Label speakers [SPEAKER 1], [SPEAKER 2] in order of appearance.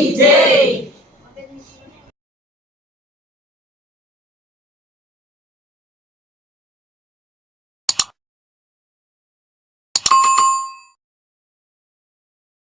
[SPEAKER 1] day.